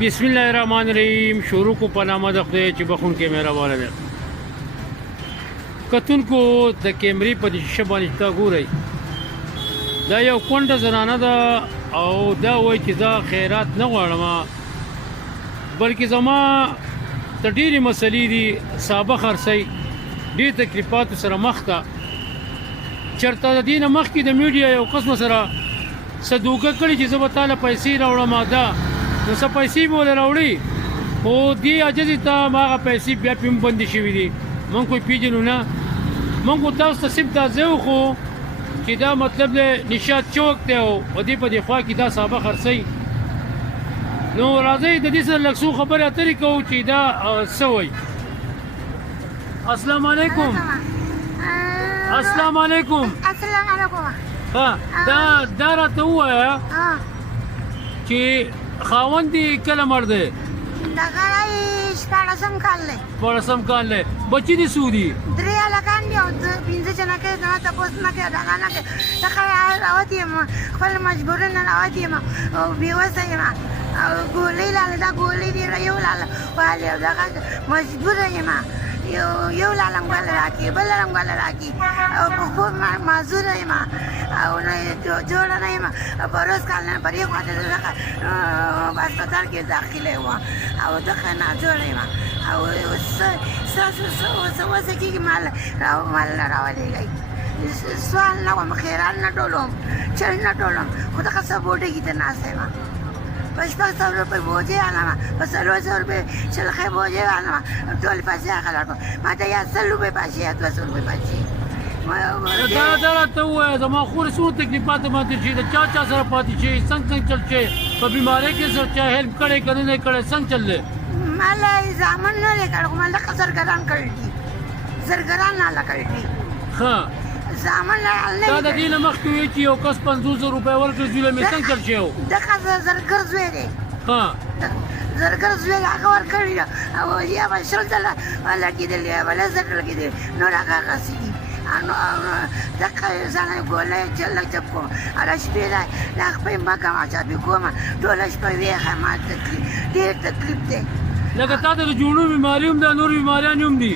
بسم الله الرحمن الرحیم. شروع کو په نامه د خدای چې بخون کې مهربان دی. کتونکو د کیمرې په شیشه باندې تا ګورئ، دا یو کونډه زنانه ده او دا وایي چې دا خیرات نه غواړم، بلکې زما ته ډېرې مسلې دي، سابه خرڅئ، ډېر تکلیفاتو سره مخ ده. چېرته د دې نه مخکې د میډیا یو قسمه سره څه دوکه کړې چې زه به تاله پیسې راوړم، دا نو څه پیسې به ولې راوړي، خو دې عجزې ته هغه پیسې بیا پې هم بندې شوي دي. موږ خو یې پېژنو نه، موږ خو تاسو ته صرف دا ځای وښو چې دا مطلب دی نشاط چوک دی او دې په دې خوا کې دا سابه خرڅئ. نو راځئ د دې سره لږ څو خبرې اترې کوو چې دا څه وایي. السلام علیکم. السلام علیکم. السلام علیکم. دا راته ووایه چې خاوند دې کله مړ دی؟ دغه شپاړسم کال دی. شپاړسم کال دی. بچي دې څو دي؟ 3 هلکان دي او 5 جنکۍ زما تپوس نه کوي، دغه نه کوي. دغه راوتې یم، خپل مجبوري نه راوتې یم او بېوسه یم او ګولۍ لاله دا ګولۍ دې یو لاله والې او دغه مجبوره یم، یو لاله ګل راکړي بل لاله ګل راکړي او په خوب معذوره یم او نه جوړه نه یم. په روز کال نه پر یو خواته دغه هسپتال کې داخله وم او دغه ناجوړه یم او ستاسو څه وسه کېږي مال نه راولېږئ. سوال نه کوم، خیرات نه ټولوم، چل نه ټولوم، خو دغه څه بوټۍ کې ته ناسته یم. په 600 روپۍ بوجۍ علم، په 400 روپۍ شلخۍ بوجۍ علم، ټولې پیسې هغه لټوم. ما ته یا 100 روپۍ پاشي یا 200 روپۍ پاشي. دا راته ووایه زما خور څومره تکلیفات باندې چې د چا سره پاتې شي، څنګه چل شي، په بیمارۍ کې سره چا هیلپ کړی که نه کړی، څنګه چل دی؟ مال زامن نه دی کړی، خو مال دغه زرګران کړي دي، زرګران ناله کړي دي. ښه، زامن دا د دې نه مخکې وایي چې یو کس 500 روپۍ ورکړي، زوی له مې څنګه چل شي؟ دغه زرګر زوی دی، زرګر زوی هغه ورکړي ده او یا به 100 ځله لګېدلي یا به 100 ځله لګېدلي، نور هغه هغسې دي. دغه ځان ګولۍ چلک چپ کوم، هره شپې دا خپې مه کومه چاپې کومه، ټوله شپه ویښه، ما ډېر تکلیف دی. لکه تا ته د جوړو بیماري هم ده، نور بیماریان هم دي.